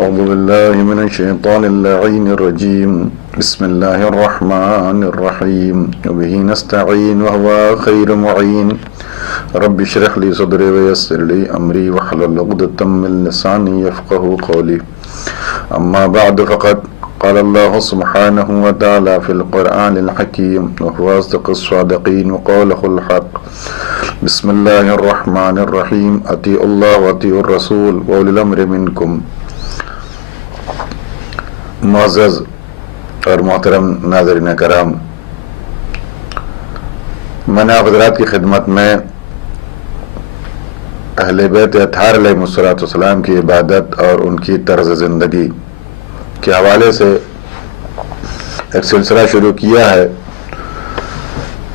أعوذ بالله من الشيطان اللعين الرجيم بسم الله الرحمن الرحيم وبه نستعين وهو خير معين رب اشرح لي صدري ويسر لي أمري واحلل عقدة من لساني يفقهوا قولي أما بعد فقد قال الله سبحانه وتعالى في القرآن الحكيم وهو أصدق الصادقين وقوله الحق بسم الله الرحمن الرحيم أطيعوا الله وأطيعوا الرسول وأولي الأمر منكم. معزز اور محترم ناظرین کرام، میں نے آپ حضرات کی خدمت میں اہل بیت اطہار علیہ السلام کی عبادت اور ان کی طرز زندگی کے حوالے سے ایک سلسلہ شروع کیا ہے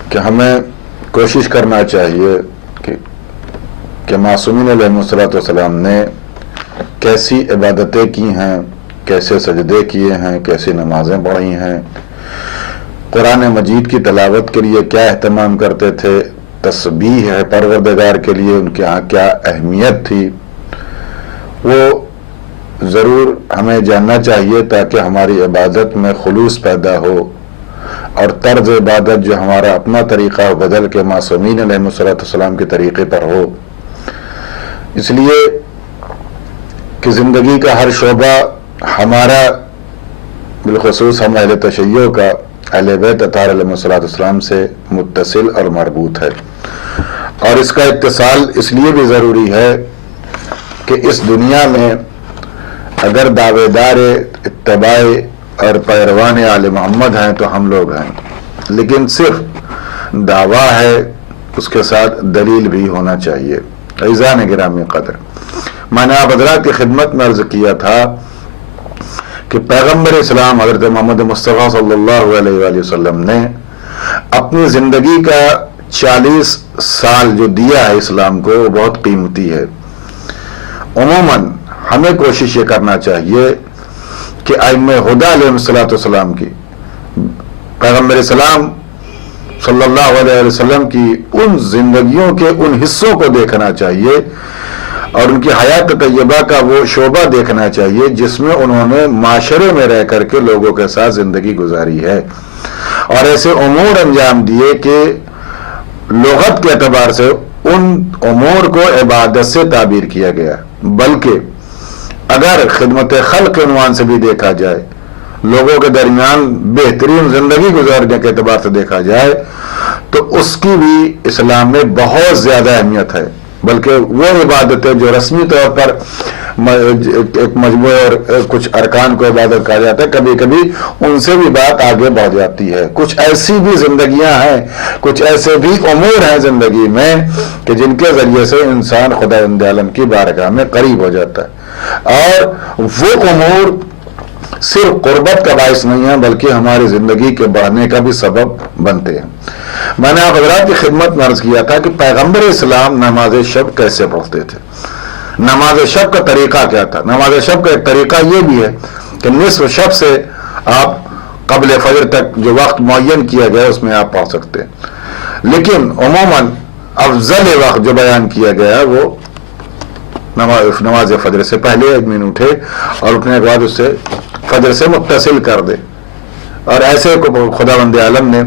کہ ہمیں کوشش کرنا چاہیے کہ معصومین علیہ السلام نے کیسی عبادتیں کی ہیں، کیسے سجدے کیے ہیں، کیسی نمازیں پڑھی ہیں، قرآن مجید کی تلاوت کے لیے کیا اہتمام کرتے تھے، تسبیح ہے پروردگار کے لیے ان کے ہاں کیا اہمیت تھی، وہ ضرور ہمیں جاننا چاہیے تاکہ ہماری عبادت میں خلوص پیدا ہو اور طرز عبادت جو ہمارا اپنا طریقہ ہو بدل کے معصومین علیہ السلام کے طریقے پر ہو۔ اس لیے کہ زندگی کا ہر شعبہ ہمارا، بالخصوص ہم اہل تشیع کا اہل بیت اطہار علیہ السلام سے متصل اور مربوط ہے، اور اس کا اتصال اس لیے بھی ضروری ہے کہ اس دنیا میں اگر دعوے دار اتباع اور پیروان آل محمد ہیں تو ہم لوگ ہیں، لیکن صرف دعویٰ ہے، اس کے ساتھ دلیل بھی ہونا چاہیے۔ عزیزان گرامی قدر، میں نے آپ حضرات کی خدمت میں عرض کیا تھا کہ پیغمبر اسلام حضرت محمد مصطفیٰ صلی اللہ علیہ وآلہ وسلم نے اپنی زندگی کا 40 سال جو دیا ہے اسلام کو، وہ بہت قیمتی ہے۔ عموماً ہمیں کوشش یہ کرنا چاہیے کہ ائمہ ہدی علیہ السلام کی، پیغمبر اسلام صلی اللہ علیہ وسلم کی ان زندگیوں کے ان حصوں کو دیکھنا چاہیے اور ان کی حیات طیبہ کا وہ شعبہ دیکھنا چاہیے جس میں انہوں نے معاشرے میں رہ کر کے لوگوں کے ساتھ زندگی گزاری ہے، اور ایسے امور انجام دیے کہ لغت کے اعتبار سے ان امور کو عبادت سے تعبیر کیا گیا، بلکہ اگر خدمت خلق کے عنوان سے بھی دیکھا جائے، لوگوں کے درمیان بہترین زندگی گزارنے کے اعتبار سے دیکھا جائے تو اس کی بھی اسلام میں بہت زیادہ اہمیت ہے، بلکہ وہ عبادتیں جو رسمی طور پر ایک مجموعے اور کچھ ارکان کو عبادت کہا جاتا ہے، کبھی کبھی ان سے بھی بات آگے بڑھ جاتی ہے۔ کچھ ایسی بھی زندگیاں ہیں، کچھ ایسے بھی امور ہیں زندگی میں کہ جن کے ذریعے سے انسان خداوند عالم کی بارگاہ میں قریب ہو جاتا ہے، اور وہ امور صرف قربت کا باعث نہیں ہے بلکہ ہماری زندگی کے بڑھنے کا بھی سبب بنتے ہیں۔ میں نے آپ حضرات کی خدمت میں عرض کیا تھا کہ پیغمبر اسلام نماز شب کیسے پڑھتے تھے، نماز شب کا طریقہ کیا تھا۔ نماز شب کا ایک طریقہ یہ بھی ہے کہ نصف شب سے آپ قبل فجر تک جو وقت معین کیا گیا اس میں آپ پڑھ سکتے ہیں، لیکن عموماً افضل وقت جو بیان کیا گیا ہے وہ نماز فجر سے پہلے آدمی اٹھے اور اٹھنے کے بعد اس سے فجر سے متصل کر دے، اور ایسے کو خداوند عالم نے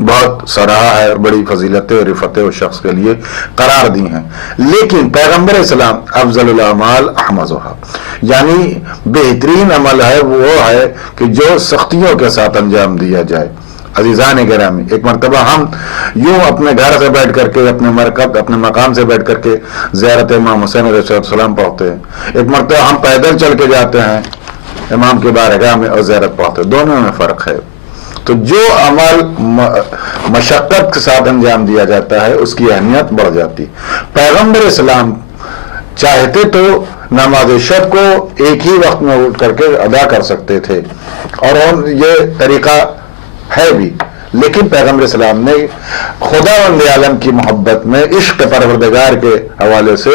بہت سراہا ہے اور بڑی فضیلتیں اور رفتیں اس شخص کے لیے قرار دی ہیں۔ لیکن پیغمبر اسلام افضل الاعمال احمدھا، یعنی بہترین عمل ہے وہ ہے کہ جو سختیوں کے ساتھ انجام دیا جائے۔ عزیزان گرامی، ایک مرتبہ ہم یوں اپنے گھر سے بیٹھ کر کے اپنے مرکب اپنے مقام سے بیٹھ کر کے زیارت امام حسین علیہ السلام پڑھتے ہیں، ایک مرتبہ ہم پیدل چل کے جاتے ہیں امام کے بارگاہ میں اور زیارت پڑھتے ہیں، دونوں میں فرق ہے۔ تو جو عمل مشقت کے ساتھ انجام دیا جاتا ہے اس کی اہمیت بڑھ جاتی۔ پیغمبر اسلام چاہتے تو نماز شب کو ایک ہی وقت میں اٹھ کر کے ادا کر سکتے تھے، اور یہ طریقہ ہے بھی، لیکن پیغمبر اسلام نے خداوند عالم کی محبت میں عشق پروردگار کے حوالے سے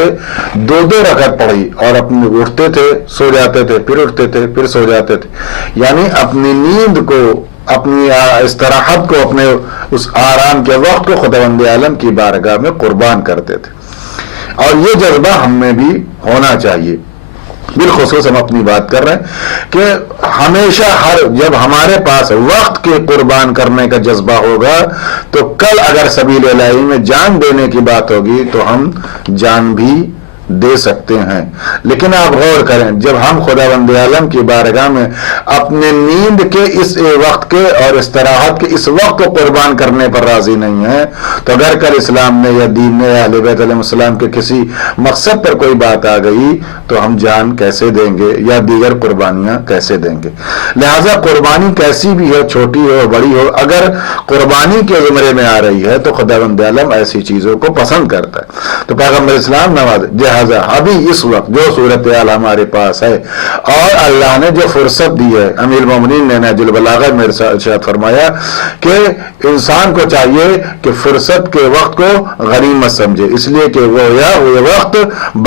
2 رکعت پڑھی، اور اپنے اٹھتے تھے سو جاتے تھے، پھر اٹھتے تھے پھر سو جاتے تھے، یعنی اپنی نیند کو، اپنی استراحت کو، اپنے اس آرام کے وقت کو خداوند عالم کی بارگاہ میں قربان کرتے تھے، اور یہ جذبہ ہم میں بھی ہونا چاہیے۔ بالخصوص ہم اپنی بات کر رہے ہیں کہ ہمیشہ جب ہمارے پاس وقت کے قربان کرنے کا جذبہ ہوگا تو کل اگر سبیل الہی میں جان دینے کی بات ہوگی تو ہم جان بھی دے سکتے ہیں. لیکن آپ غور کریں، جب ہم خداوند عالم کی بارگاہ میں اپنے نیند کے اس وقت کے اور استراحت کے اس وقت کو قربان کرنے پر راضی نہیں ہیں تو اگر کل اسلام نے یا دین نے یا اہل بیت علیہ السلام کے کسی مقصد پر کوئی بات آ گئی تو ہم جان کیسے دیں گے یا دیگر قربانیاں کیسے دیں گے؟ لہذا قربانی کیسی بھی ہو، چھوٹی ہو بڑی ہو، اگر قربانی کے زمرے میں آ رہی ہے تو خداوند عالم ایسی چیزوں کو پسند کرتا ہے. تو پیغمبر اسلام نواز ابھی اس وقت جو صورتحال ہمارے پاس ہے اور اللہ نے جو فرصت دی ہے، امیر المومنین نے نہج البلاغہ میں ارشاد فرمایا کہ انسان کو چاہیے کہ فرصت کے وقت کو غنیمت سمجھے، اس لیے کہ وہ وقت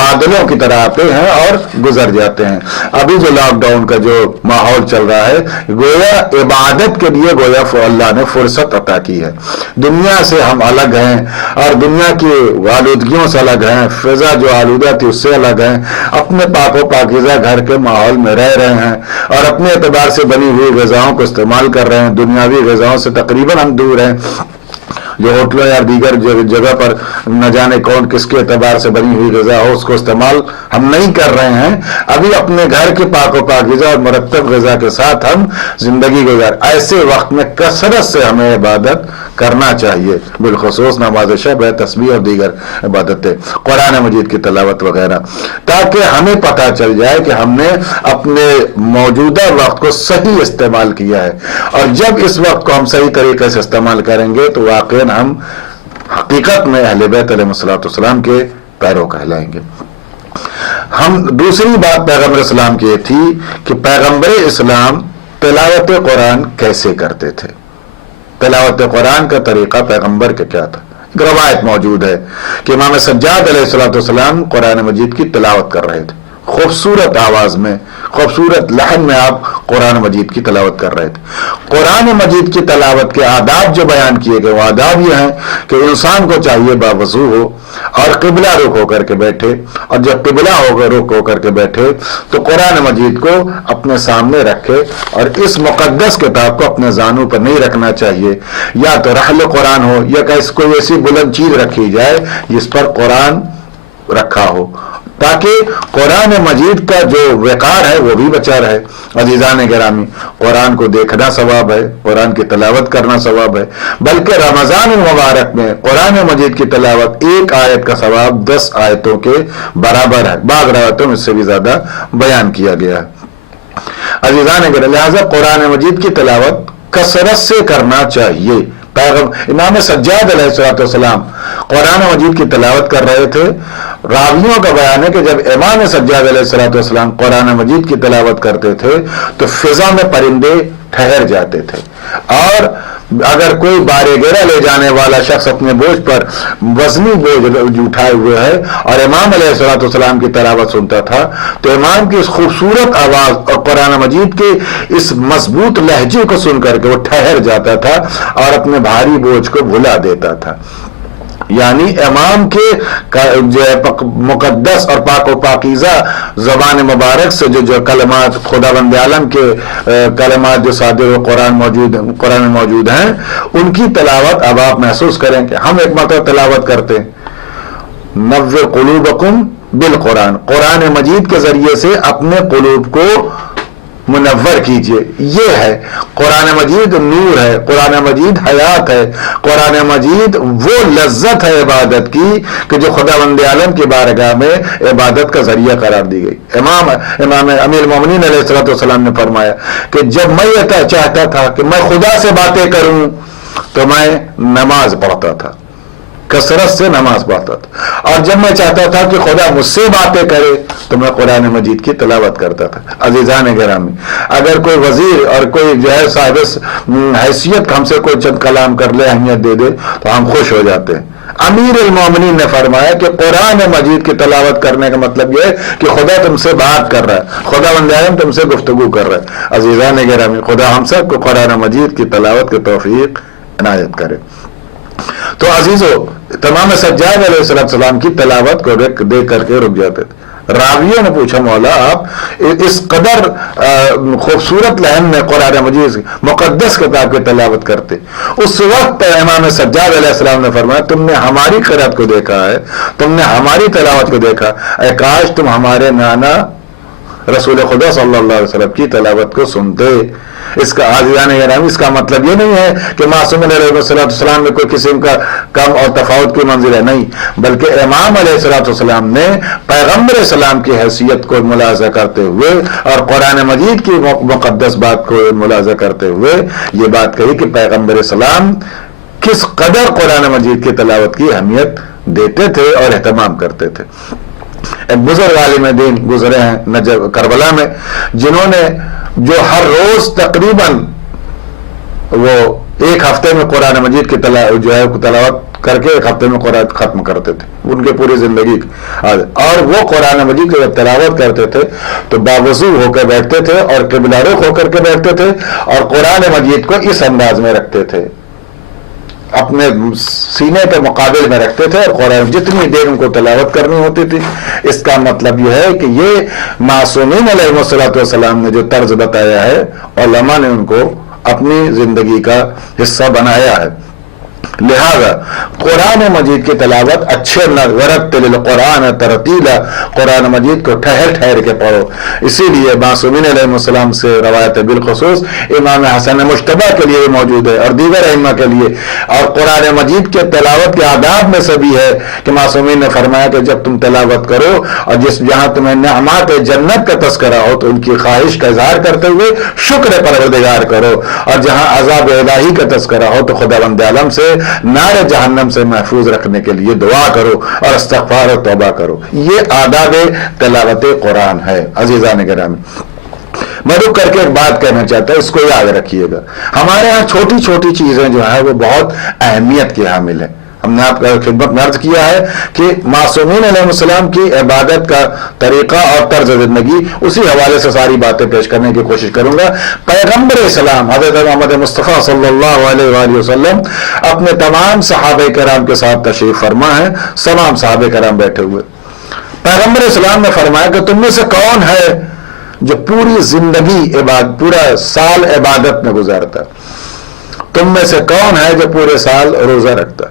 بادلوں کی طرح آتے ہیں اور گزر جاتے ہیں. ابھی جو لاک ڈاؤن کا جو ماحول چل رہا ہے، گویا عبادت کے لیے گویا اللہ نے فرصت عطا کی ہے. دنیا سے ہم الگ ہیں اور دنیا کی آلودگیوں سے الگ ہیں، فضا جو آلودہ تھی اس سے الگ ہیں، اپنے پاک و پاکیزہ گھر کے ماحول میں رہ رہے ہیں اور اپنے اعتبار سے بنی ہوئی غذاؤں کو استعمال کر رہے ہیں. دنیاوی غذاؤں سے تقریباً ہم دور ہیں. جو ہوٹلوں یا دیگر جگہ پر نہ جانے کون کس کے اعتبار سے بنی ہوئی غذا ہو اس کو استعمال ہم نہیں کر رہے ہیں. ابھی اپنے گھر کے پاک و پاکیزہ اور مرتب غذا کے ساتھ ہم زندگی گزار. ایسے وقت میں کثرت سے ہمیں عبادت کرنا چاہیے، بالخصوص نماز شب ہے، تسبیح اور دیگر عبادتیں، قرآن مجید کی تلاوت وغیرہ، تاکہ ہمیں پتہ چل جائے کہ ہم نے اپنے موجودہ وقت کو صحیح استعمال کیا ہے. اور جب اس وقت کو ہم صحیح طریقے سے استعمال کریں گے تو واقعاً ہم حقیقت میں اہل بیت علیہ السلام کے پیرو کہلائیں گے. ہم دوسری بات پیغمبر اسلام کی تھی کہ پیغمبر اسلام تلاوت قرآن کیسے کرتے تھے، تلاوت قرآن کا طریقہ پیغمبر کا کیا تھا. ایک روایت موجود ہے کہ امام سجاد علیہ السلام قرآن مجید کی تلاوت کر رہے تھے، خوبصورت آواز میں، خوبصورت لحن میں آپ قرآن مجید کی تلاوت کر رہے تھے. قرآن مجید کی تلاوت کے آداب جو بیان کیے گئے وہ آداب یہ ہیں کہ انسان کو چاہیے باوضو ہو اور قبلہ رخ ہو کر کے بیٹھے، اور جب قبلہ رخ ہو کر کے بیٹھے تو قرآن مجید کو اپنے سامنے رکھے اور اس مقدس کتاب کو اپنے زانوں پر نہیں رکھنا چاہیے، یا تو رحل قرآن ہو یا کوئی ایسی بلند چیز رکھی جائے جس پر قرآن رکھا ہو، تاکہ قرآن مجید کا جو وقار ہے وہ بھی بچا رہے. عزیزان گرامی، قرآن کو دیکھنا ثواب ہے، قرآن کی تلاوت کرنا ثواب ہے، بلکہ رمضان المبارک میں قرآن مجید کی تلاوت ایک آیت کا ثواب 10 آیتوں کے برابر ہے. بعض روایتوں میں اس سے بھی زیادہ بیان کیا گیا ہے. عزیزان گرامی، لہذا قرآن مجید کی تلاوت کثرت سے کرنا چاہیے. امام سجاد علیہ السلام قرآن مجید کی تلاوت کر رہے تھے. راویوں کا بیان ہے کہ جب امام سجاد علیہ السلام قرآن مجید کی تلاوت کرتے تھے تو فضا میں پرندے ٹھہر جاتے تھے، اور اگر کوئی بارے گیرا لے جانے والا شخص اپنے بوجھ پر وزنی بوجھ اٹھائے ہوئے ہے اور امام علیہ السلام کی تلاوت سنتا تھا تو امام کی اس خوبصورت آواز اور قرآن مجید کے اس مضبوط لہجے کو سن کر کے وہ ٹھہر جاتا تھا اور اپنے بھاری بوجھ کو بھلا دیتا تھا. یعنی امام کے جو مقدس اور پاک و پاکیزہ زبان مبارک سے جو کلمات خداوند عالم کے کلمات جو صادر قرآن موجود ہیں ان کی تلاوت اب آپ محسوس کریں کہ ہم ایک مرتبہ تلاوت کرتے ہیں، نور قلوبکم بالقرآن، قرآن مجید کے ذریعے سے اپنے قلوب کو منور کیجئے. یہ ہے قرآن مجید، نور ہے، قرآن مجید حیات ہے، قرآن مجید وہ لذت ہے عبادت کی کہ جو خداوند عالم کی بارگاہ میں عبادت کا ذریعہ قرار دی گئی. امام امیر المومنین علیہ السلام نے فرمایا کہ جب میں یہ چاہتا تھا کہ میں خدا سے باتیں کروں تو میں نماز پڑھتا تھا، کثرت سے نماز پڑھتا تھا، اور جب میں چاہتا تھا کہ خدا مجھ سے باتیں کرے تو میں قرآن مجید کی تلاوت کرتا تھا. عزیزان گرامی، اگر کوئی وزیر اور کوئی جو ہے صاحب حیثیت ہم سے کوئی چند کلام کر لے، اہمیت دے دے تو ہم خوش ہو جاتے ہیں. امیر المومنین نے فرمایا کہ قرآن مجید کی تلاوت کرنے کا مطلب یہ ہے کہ خدا تم سے بات کر رہا ہے، خدا بند عالم تم سے گفتگو کر رہا ہے. عزیزان گرامی، خدا ہم سب کو قرآن مجید کی تلاوت کی توفیق عنایت کرے. تو عزیزو، تمام سجاد علیہ السلام کی تلاوت کو دیکھ کر کے رک جاتے تھے. راویوں نے پوچھا مولا آپ اس قدر خوبصورت لہن میں قرآن مجید مقدس کتاب کی تلاوت کرتے، اس وقت امام سجاد علیہ السلام نے فرمایا تم نے ہماری قرأت کو دیکھا ہے، تم نے ہماری تلاوت کو دیکھا، اے کاش تم ہمارے نانا رسول خدا صلی اللہ علیہ وسلم کی تلاوت کو سنتے۔ اس کا عزیزان گرامی اس کا مطلب یہ نہیں ہے کہ معصوم علیہ السلام میں کوئی قسم کا کم اور تفاوت کی منزل ہے، نہیں، بلکہ امام علیہ السلام نے پیغمبر اسلام کی حیثیت کو ملاحظہ کرتے ہوئے اور قرآن مجید کی مقدس بات کو ملاحظہ کرتے ہوئے یہ بات کہی کہ پیغمبر اسلام کس قدر قرآن مجید کی تلاوت کی اہمیت دیتے تھے اور اہتمام کرتے تھے۔ ایک بزرگ عالم دین گزرے ہیں نجف کربلا میں، جنہوں نے جو ہر روز تقریباً وہ ایک ہفتے میں قرآن مجید کی تلاوت کر کے ایک ہفتے میں قرآن ختم کرتے تھے، ان کے پوری زندگی اور وہ قرآن مجید کی جب تلاوت کرتے تھے تو باوضو ہو کے بیٹھتے تھے اور قبلہ رخ ہو کر کے بیٹھتے تھے اور قرآن مجید کو اس انداز میں رکھتے تھے، اپنے سینے کے مقابل میں رکھتے تھے اور قرآن جتنی دیر ان کو تلاوت کرنی ہوتی تھی۔ اس کا مطلب یہ ہے کہ یہ معصومین علیہ السلام نے جو طرز بتایا ہے علماء نے ان کو اپنی زندگی کا حصہ بنایا ہے۔ لہذا قرآن مجید کی تلاوت اچھے ورتل القرآن ترتیلا، قرآن مجید کو ٹھہر ٹھہر کے پڑھو۔ اسی لیے معصومین علیہ السلام سے روایت ہے، بالخصوص امام حسن مجتبی کے لیے موجود ہے اور دیگر ائمہ کے لیے، اور قرآن مجید کے تلاوت کے آداب میں سے بھی ہے کہ معصومین نے فرمایا کہ جب تم تلاوت کرو اور جہاں تمہیں نعمات جنت کا تذکرہ ہو تو ان کی خواہش کا اظہار کرتے ہوئے شکر پروردگار کرو، اور جہاں عذاب الہی کا تذکرہ ہو تو خداوند عالم سے نار جہنم سے محفوظ رکھنے کے لیے دعا کرو اور استغفار و توبہ کرو۔ یہ آداب تلاوت قرآن ہے۔ عزیزان گرامی، میں رک کر کے ایک بات کہنا چاہتا ہوں، اس کو یاد رکھیے گا، ہمارے ہاں چھوٹی چھوٹی چیزیں جو ہیں وہ بہت اہمیت کی حامل ہیں۔ ہم نے آپ کا خدمت میں عرض کیا ہے کہ معصومین علیہ السلام کی عبادت کا طریقہ اور طرز زندگی، اسی حوالے سے ساری باتیں پیش کرنے کی کوشش کروں گا۔ پیغمبر اسلام حضرت محمد مصطفیٰ صلی اللہ علیہ وآلہ وسلم اپنے تمام صحابہ کرام کے ساتھ تشریف فرما ہے، تمام صحابہ کرام بیٹھے ہوئے۔ پیغمبر اسلام نے فرمایا کہ تم میں سے کون ہے جو پوری زندگی پورا سال عبادت میں گزارتا، تم میں سے کون ہے جو پورے سال روزہ رکھتا،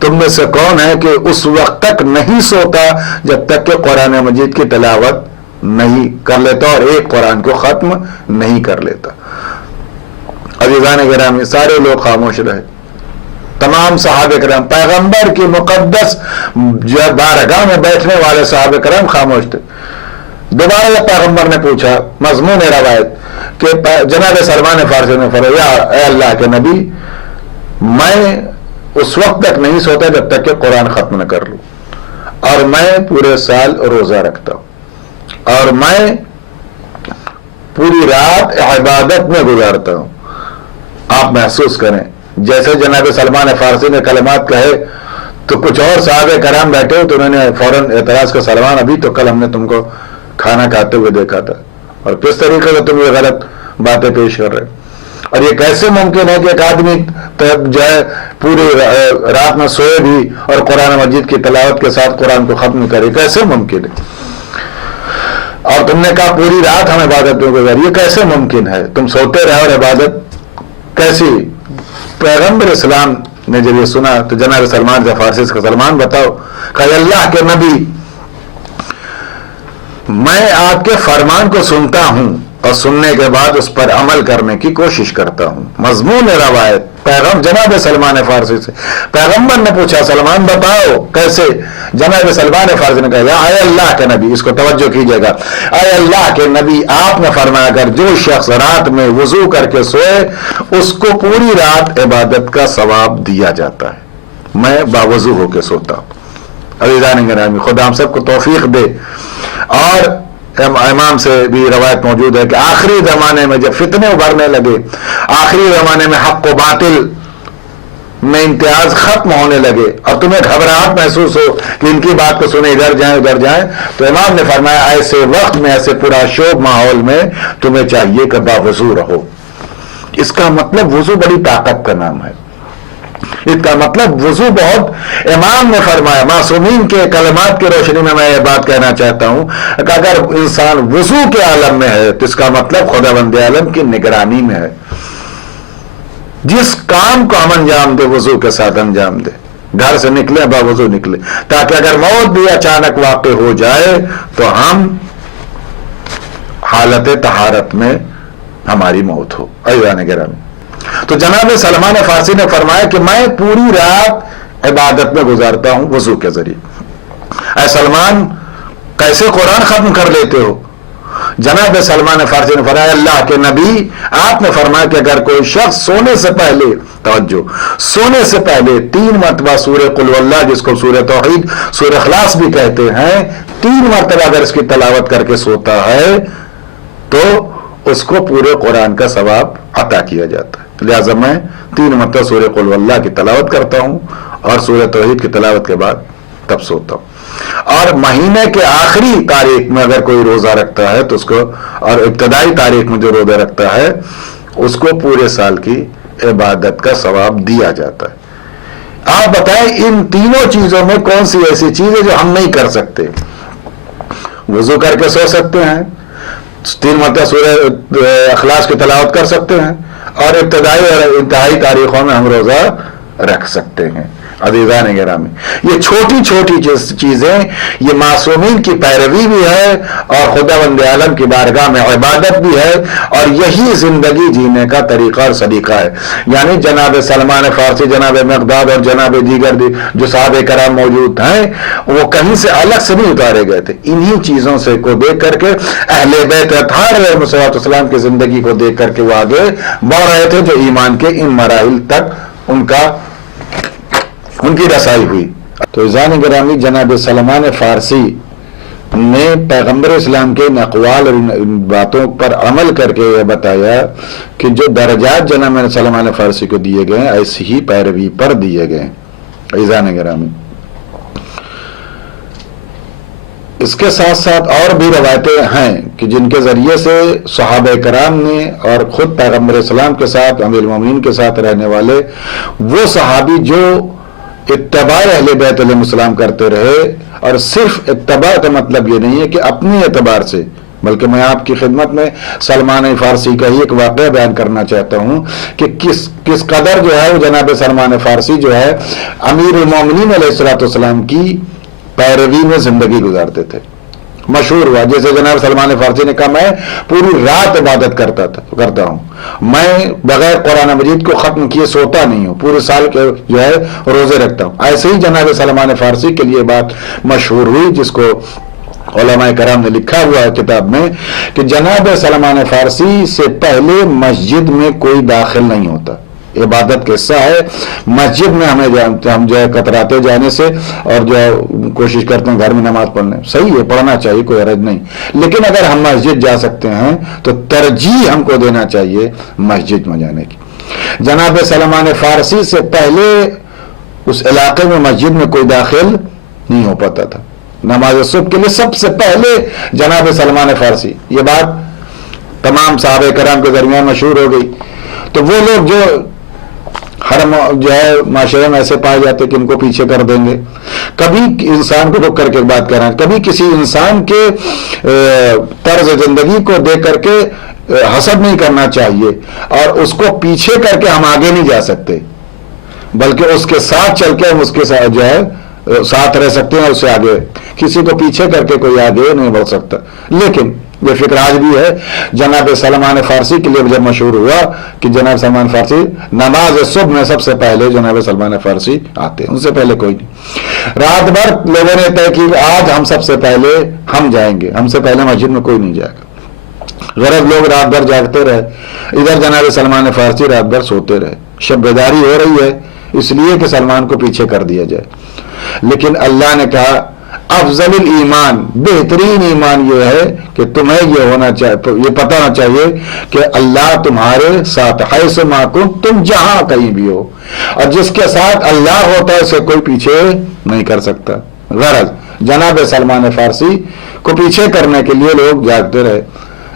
تم میں سے کون ہے کہ اس وقت تک نہیں سوتا جب تک کہ قرآن مجید کی تلاوت نہیں کر لیتا اور ایک قرآن کو ختم نہیں کر لیتا۔ عزیزان گرامی، سارے لوگ خاموش رہے، تمام صحابہ کرام، پیغمبر کی مقدس بارگاہ میں بیٹھنے والے صحابہ کرام خاموش تھے۔ دوبارہ جب پیغمبر نے پوچھا، مضمون روایت کہ جناب سلمان فارسی نے فرمایا، اے اللہ کے نبی، میں اس وقت تک نہیں سوتا جب تک کہ قرآن ختم نہ کر لوں، اور میں پورے سال روزہ رکھتا ہوں، اور میں پوری رات عبادت میں گزارتا ہوں۔ آپ محسوس کریں، جیسے جناب سلمان فارسی نے کلمات کہے تو کچھ اور صحابہ کرام بیٹھے ہو تو انہوں نے فوراً اعتراض کا، سلمان ابھی تو کل ہم نے تم کو کھانا کھاتے ہوئے دیکھا تھا، اور کس طریقے سے تم یہ غلط باتیں پیش کر رہے، اور یہ کیسے ممکن ہے کہ ایک آدمی جو ہے پوری رات میں سوئے بھی اور قرآن مجید کی تلاوت کے ساتھ قرآن کو ختم کرے، کیسے ممکن ہے؟ اور تم نے کہا پوری رات ہم عبادت میں گزاری، یہ کیسے ممکن ہے؟ تم سوتے رہے اور عبادت کیسی؟ پیغمبر اسلام نے جب یہ سنا تو جناب سلمان سے فارسی کا، سلمان بتاؤ، کہ اللہ کے نبی، میں آپ کے فرمان کو سنتا ہوں اور سننے کے بعد اس پر عمل کرنے کی کوشش کرتا ہوں۔ مضمون روایت جناب سلمان فارسی سے، پیغمبر نے پوچھا سلمان بتاؤ کیسے؟ جناب سلمان فارسی نے کہا، اے اللہ کے نبی، اس کو توجہ کیجئے گا، اے اللہ کے نبی، آپ نے فرمایا اگر جو شخص رات میں وضو کر کے سوئے اس کو پوری رات عبادت کا ثواب دیا جاتا ہے، میں باوضو ہو کے سوتا ہوں۔ عزیزان گرامی، خدا ہم سب کو توفیق دے۔ اور امام سے بھی روایت موجود ہے کہ آخری زمانے میں جب فتنے ابھرنے لگے، آخری زمانے میں حق و باطل میں امتیاز ختم ہونے لگے اور تمہیں گھبراہٹ محسوس ہو کہ ان کی بات کو سنے ادھر جائیں، تو امام نے فرمایا ایسے وقت میں، ایسے پورا شوب ماحول میں تمہیں چاہیے کہ باوضو رہو۔ اس کا مطلب وضو بڑی طاقت کا نام ہے۔ اس کا مطلب وضو بہت امام نے فرمایا، معصومین کے کلمات کی روشنی میں یہ بات کہنا چاہتا ہوں کہ اگر انسان وضو کے عالم میں ہے تو اس کا مطلب خداوند عالم کی نگرانی میں ہے. جس کام کو ہم انجام دے وضو کے ساتھ انجام دے. گھر سے نکلے باوضو نکلے، تاکہ اگر موت بھی اچانک واقع ہو جائے تو ہم حالت طہارت میں ہماری موت ہو. ایوان گرامی، تو جناب سلمان فارسی نے فرمایا کہ میں پوری رات عبادت میں گزارتا ہوں وضو کے ذریعے. اے سلمان، کیسے قرآن ختم کر لیتے ہو؟ جناب سلمان فارسی نے فرمایا، اللہ کے نبی آپ نے فرمایا کہ اگر کوئی شخص سونے سے پہلے، توجہ، سونے سے پہلے 3 مرتبہ سورہ قل واللہ، جس کو سورہ توحید، سورہ اخلاص بھی کہتے ہیں، 3 مرتبہ اگر اس کی تلاوت کر کے سوتا ہے تو اس کو پورے قرآن کا ثواب عطا کیا جاتا ہے. لہذا میں 3 مرتبہ سورہ قل واللہ کی تلاوت کرتا ہوں اور سورہ توحید کی تلاوت کے بعد تب سوتا ہوں. اور مہینے کے آخری تاریخ میں اگر کوئی روزہ رکھتا ہے تو اس کو، اور ابتدائی تاریخ میں جو روزہ رکھتا ہے اس کو پورے سال کی عبادت کا ثواب دیا جاتا ہے. آپ بتائیں ان تینوں چیزوں میں کون سی ایسی چیز ہے جو ہم نہیں کر سکتے؟ وضو کر کے سو سکتے ہیں، 3 مرتبہ سورہ اخلاص کی تلاوت کر سکتے ہیں، اور ابتدائی اور انتہائی تاریخوں میں ہم روزہ رکھ سکتے ہیں. عزیزان گرامی، یہ چھوٹی چھوٹی چیزیں، یہ معصومین کی پیروی بھی ہے اور خداوند عالم کی بارگاہ میں عبادت بھی ہے، اور یہی زندگی جینے کا طریقہ اور سلیقہ ہے. یعنی جناب سلمان فارسی، جناب مقداد اور جناب دیگر جو صحابہ کرام موجود ہیں، وہ کہیں سے الگ سے نہیں اتارے گئے تھے. انہی چیزوں سے کو دیکھ کر کے اہل بیت اطہار علیہ السلام کی زندگی کو دیکھ کر کے وہ آگے بڑھ رہے تھے، جو ایمان کے ان مراحل تک ان کی رسائی ہوئی. تو عزیزان گرامی، جناب سلمان فارسی نے پیغمبر اسلام کے ان اقوال اور ان باتوں پر عمل کر کے یہ بتایا کہ جو درجات جناب سلمان فارسی کو دیے گئے ہیں ایسی ہی پیروی پر دیے گئے ہیں. عزیزان گرامی، اس کے ساتھ ساتھ اور بھی روایتیں ہیں کہ جن کے ذریعے سے صحابہ کرام نے اور خود پیغمبر اسلام کے ساتھ، امیر المومنین کے ساتھ رہنے والے وہ صحابی جو اتباع اہل بیت علیہ السلام کرتے رہے، اور صرف اتباع کا مطلب یہ نہیں ہے کہ اپنے اعتبار سے، بلکہ میں آپ کی خدمت میں سلمان فارسی کا ہی ایک واقعہ بیان کرنا چاہتا ہوں کہ کس قدر جو ہے وہ جناب سلمان فارسی جو ہے امیر المومنین علیہ السلام کی پیروی میں زندگی گزارتے تھے. مشہور ہوا، جیسے جناب سلمان فارسی نے کہا میں پوری رات عبادت کرتا ہوں، میں بغیر قرآن مجید کو ختم کیے سوتا نہیں ہوں، پورے سال کے جو ہے روزے رکھتا ہوں. ایسے ہی جناب سلمان فارسی کے لیے بات مشہور ہوئی، جس کو علماء کرام نے لکھا ہوا ہے کتاب میں، کہ جناب سلمان فارسی سے پہلے مسجد میں کوئی داخل نہیں ہوتا. عبادت کا حصہ ہے مسجد میں ہم جو ہے کتراتے جانے سے، اور جو ہے کوشش کرتے ہیں گھر میں نماز پڑھنے، صحیح ہے، پڑھنا چاہیے، کوئی حرج نہیں، لیکن اگر ہم مسجد جا سکتے ہیں تو ترجیح ہم کو دینا چاہیے مسجد میں جانے کی. جناب سلمان فارسی سے پہلے اس علاقے میں مسجد میں کوئی داخل نہیں ہو پاتا تھا. نماز صبح کے لیے سب سے پہلے جناب سلمان فارسی، یہ بات تمام صحابہ کرام کے درمیان مشہور ہو گئی. تو وہ لوگ جو ہر جو ہے معاشرے میں ایسے پائے جاتے کہ ان کو پیچھے کر دیں گے. کبھی انسان کو رک کر کے بات کر رہا ہے، کبھی کسی انسان کے طرز زندگی کو دیکھ کر کے حسد نہیں کرنا چاہیے، اور اس کو پیچھے کر کے ہم آگے نہیں جا سکتے، بلکہ اس کے ساتھ چل کے ہم اس کے ساتھ جو ہے ساتھ رہ سکتے ہیں، اور اس سے آگے کسی کو پیچھے کر کے کوئی آگے نہیں بڑھ سکتا. لیکن یہ فکر آج بھی ہے. جناب سلمان فارسی کے لیے جب مشہور ہوا کہ جناب سلمان فارسی نماز صبح میں سب سے پہلے جناب سلمان فارسی آتے ہیں، ان سے پہلے کوئی نہیں. رات بھر لوگوں نے طے کی آج ہم سب سے پہلے ہم جائیں گے، ہم سے پہلے مسجد میں کوئی نہیں جائے گا. غرض لوگ رات بھر جاگتے رہے، ادھر جناب سلمان فارسی رات بھر سوتے رہے. شب بیداری ہو رہی ہے اس لیے کہ سلمان کو پیچھے کر دیا جائے. لیکن اللہ نے کہا افضل الایمان، بہترین ایمان یہ ہے کہ تمہیں یہ پتہ ہونا چاہیے کہ اللہ تمہارے ساتھ حیث ما کنتم، تم جہاں کہیں بھی ہو، اور جس کے ساتھ اللہ ہوتا ہے اسے کوئی پیچھے نہیں کر سکتا. غرض جناب سلمان فارسی کو پیچھے کرنے کے لیے لوگ جاگتے رہے.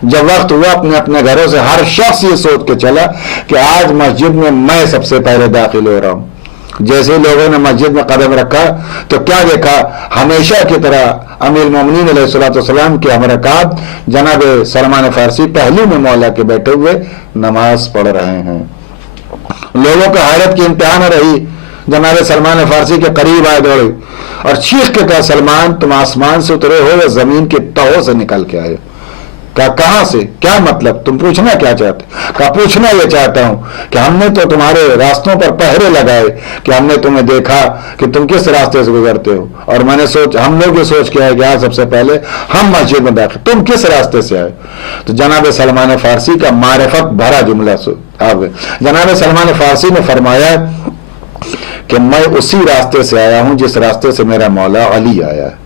جب وقت ہوا اپنے گھروں سے ہر شخص یہ سوچ کے چلا کہ آج مسجد میں میں سب سے پہلے داخل ہو رہا ہوں. جیسے لوگوں نے مسجد میں قدم رکھا تو کیا دیکھا؟ ہمیشہ کی طرح امیر المومنین علیہ الصلوۃ والسلام کے ہم رکعت جناب سلمان فارسی پہلو میں مولا کے بیٹھے ہوئے نماز پڑھ رہے ہیں۔ لوگوں کو حیرت کی انتہا نہ رہی، جناب سلمان فارسی کے قریب آئے دوڑے اور چیخ کے کہا سلمان تم آسمان سے اترے ہو یا زمین کے تہوں سے نکل کے آئے؟ کہا کہاں سے؟ کیا مطلب؟ تم پوچھنا کیا چاہتے؟ کہا پوچھنا یہ چاہتا ہوں کہ ہم نے تو تمہارے راستوں پر پہرے لگائے کہ ہم نے تمہیں دیکھا کہ تم کس راستے سے گزرتے ہو، اور میں نے ہم لوگ یہ سوچ کے آئے کہ سب سے پہلے ہم مسجد میں داخل، تم کس راستے سے آئے؟ تو جناب سلمان فارسی کا معرفت بھرا جملہ جناب سلمان فارسی نے فرمایا کہ میں اسی راستے سے آیا ہوں جس راستے سے میرا مولا علی آیا ہے،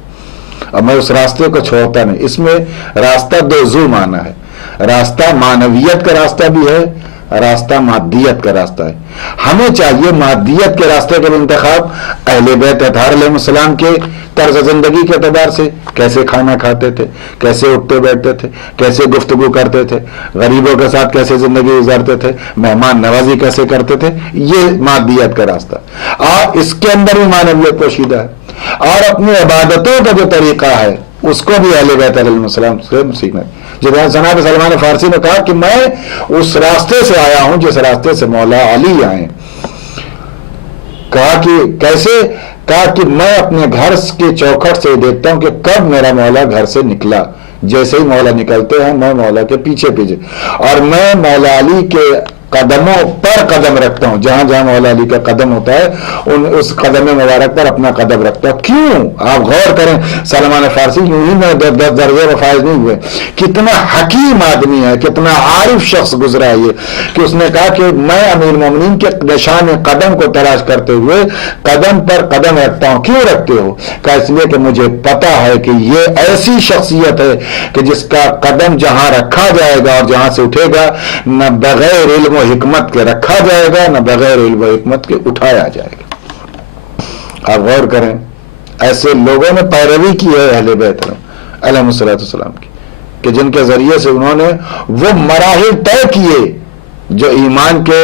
اور میں اس راستے کو چھوڑتا نہیں۔ اس میں راستہ دو ذو معنی ہے، راستہ معنویت کا راستہ بھی ہے، راستہ مادیت کا راستہ ہے۔ ہمیں چاہیے مادیت کے راستے کا انتخاب اہل بیت اطہار علیہ السلام کے طرز زندگی کے اعتبار سے، کیسے کھانا کھاتے تھے، کیسے اٹھتے بیٹھتے تھے، کیسے گفتگو کرتے تھے، غریبوں کے ساتھ کیسے زندگی گزارتے تھے، مہمان نوازی کیسے کرتے تھے، یہ مادیت کا راستہ، اور اس کے اندر بھی معنویت پوشیدہ ہے۔ اور اپنی عبادتوں کا جو طریقہ ہے اس کو بھی اہل بیت علیہ السلام سے سیکھنا ہے۔ جناب سلمان فارسی نے کہا کہ میں اس راستے سے آیا ہوں جس راستے سے مولا علی آئے۔ کہا کہ کیسے؟ کہا کہ میں اپنے گھر کے چوکھٹ سے دیکھتا ہوں کہ کب میرا مولا گھر سے نکلا، جیسے ہی مولا نکلتے ہیں میں مولا کے پیچھے پیچھے، اور میں مولا علی کے قدموں پر قدم رکھتا ہوں، جہاں جہاں مولا علی کا قدم ہوتا ہے اس قدم مبارک پر اپنا قدم رکھتا ہوں۔ کیوں؟ آپ غور کریں، سلمان فارسی یوں ہی میں 10 درجے میں فائز نہیں ہوئے، کتنا حکیم آدمی ہے، کتنا عارف شخص گزرا ہے یہ، کہ اس نے کہا کہ میں امیر المومنین کے نشان قدم کو تلاش کرتے ہوئے قدم پر قدم رکھتا ہوں۔ کیوں رکھتے ہو؟ کہا اس لیے کہ مجھے پتا ہے کہ یہ ایسی شخصیت ہے کہ جس کا قدم جہاں رکھا جائے گا اور جہاں سے اٹھے گا نہ بغیر علم و حکمت کے رکھا جائے گا، نہ بغیر علم و حکمت کے اٹھایا جائے گا۔ آپ غور کریں، ایسے لوگوں نے پیروی کی ہے اہل بیت علیہ السلام کی، کہ جن کے ذریعے سے انہوں نے وہ مراحل طے کیے جو ایمان کے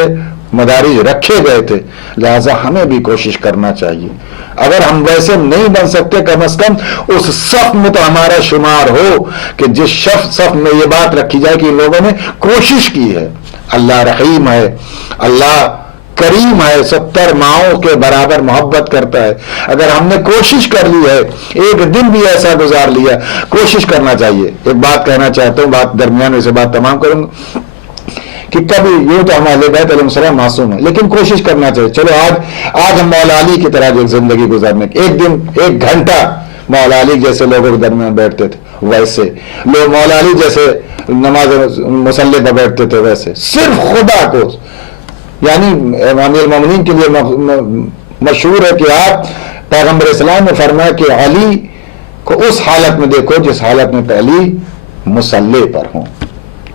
مدارج رکھے گئے تھے۔ لہذا ہمیں بھی کوشش کرنا چاہیے، اگر ہم ویسے نہیں بن سکتے کم از کم اس صف میں تو ہمارا شمار ہو کہ جس صف میں یہ بات رکھی جائے کہ ان لوگوں نے کوشش کی ہے۔ اللہ رحیم ہے، اللہ کریم ہے، 70 ماؤں کے برابر محبت کرتا ہے۔ اگر ہم نے کوشش کر لی ہے، ایک دن بھی ایسا گزار لیا، کوشش کرنا چاہیے۔ ایک بات کہنا چاہتا ہوں، بات درمیان میں سے بات تمام کروں گا، کہ کبھی یوں تو ہم اہل بیت علیہ السلام معصوم ہیں، لیکن کوشش کرنا چاہیے۔ چلو آج ہم مولا علی کی طرح جو زندگی گزارنے کی، ایک دن 1 گھنٹہ مولا علی جیسے لوگوں کے درمیان بیٹھتے تھے ویسے، لوگ مولا علی جیسے نماز مصلی پر بیٹھتے تھے ویسے، صرف خدا کو، یعنی امیر المومنین کے لیے مشہور ہے کہ آپ پیغمبر اسلام نے فرمایا کہ علی کو اس حالت میں دیکھو جس حالت میں پہلی مصلی پر ہوں۔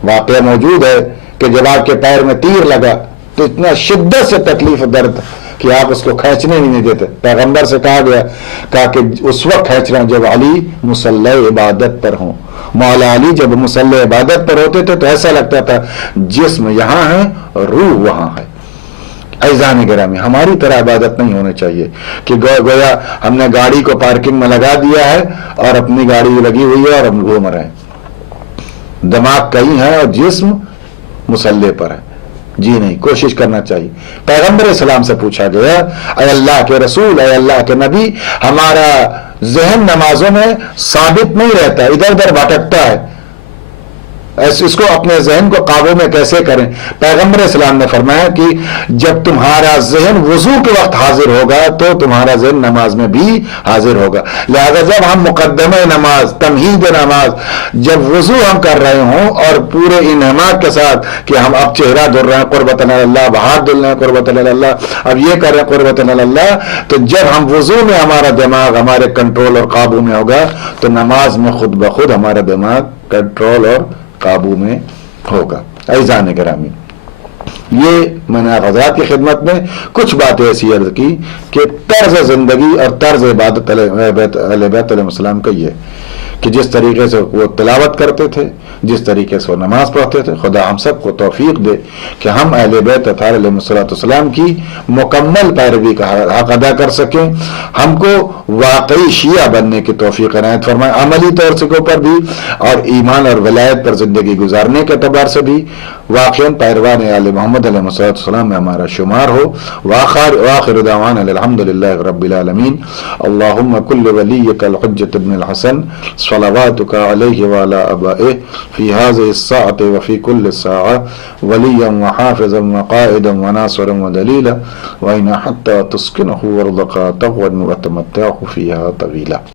واقعہ موجود ہے کہ جب آپ کے پیر میں تیر لگا تو اتنا شدت سے تکلیف درد کہ آپ اس کو کھینچنے ہی نہیں دیتے۔ پیغمبر سے کہا گیا، کہا کہ اس وقت کھینچ رہا ہوں جب علی مصلی عبادت پر ہوں۔ مولا علی جب مصلی عبادت پر ہوتے تھے تو ایسا لگتا تھا جسم یہاں ہے روح وہاں ہے۔ عزیزان گرامی، ہماری طرح عبادت نہیں ہونے چاہیے کہ گویا ہم نے گاڑی کو پارکنگ میں لگا دیا ہے اور اپنی گاڑی لگی ہوئی ہے اور ہم گھوم رہے ہیں، دماغ کہیں ہے اور جسم مصلی پر ہے۔ جی نہیں، کوشش کرنا چاہیے۔ پیغمبر اسلام سے پوچھا گیا، اے اللہ کے رسول، اے اللہ کے نبی، ہمارا ذہن نمازوں میں ثابت نہیں رہتا، ادھر ادھر بھٹکتا ہے، اس کو اپنے ذہن کو قابو میں کیسے کریں؟ پیغمبر اسلام نے فرمایا کہ جب تمہارا ذہن وضو کے وقت حاضر ہوگا تو تمہارا ذہن نماز میں بھی حاضر ہوگا۔ لہذا جب ہم مقدمہ نماز، تمہید نماز، جب وضو ہم کر رہے ہوں اور پورے انعامات کے ساتھ کہ ہم اب چہرہ دھل رہے ہیں قربتاً اللہ، ہاتھ دھل رہے ہیں قربتاً اللہ، اب یہ کر رہے ہیں قربتاً اللہ، تو جب ہم وضو میں ہمارا دماغ ہمارے کنٹرول اور قابو میں ہوگا تو نماز میں خود بخود ہمارا دماغ کنٹرول اور قابو میں ہوگا۔ عزیزان گرامی، یہ میں نے حضرات کی خدمت میں کچھ باتیں ایسی عرض کی کہ طرز زندگی اور طرز عبادت اہل بیت علیہ السلام کا یہ کہ جس طریقے سے وہ تلاوت کرتے تھے، جس طریقے سے وہ نماز پڑھتے تھے. خدا ہم سب کو توفیق دے کہ ہم اہل بیت اطہار علیہ السلام کی مکمل پیروی کا حق ادا کر سکیں. ہم کو واقعی شیعہ بننے کی توفیق عنایت فرمائے، عملی طور سے اوپر بھی اور ایمان اور ولایت پر زندگی گزارنے کے اعتبار سے بھی واقعاً پیروان آل محمد علیہ السلام میں ہمارا شمار ہو. وآخر دعوانا الحمدللہ رب العالمین. اللہم کل ولیک الحجۃ ابن الحسن صلواتک علیہ وعلی آبائہ فی هذه الساعة وفی کل ساعة ولیا وحافظا وقائدا وناصرا ودلیلا وإن حتى تسکنہ وارضقا طغوا وتمتعہ فیہا طویلا.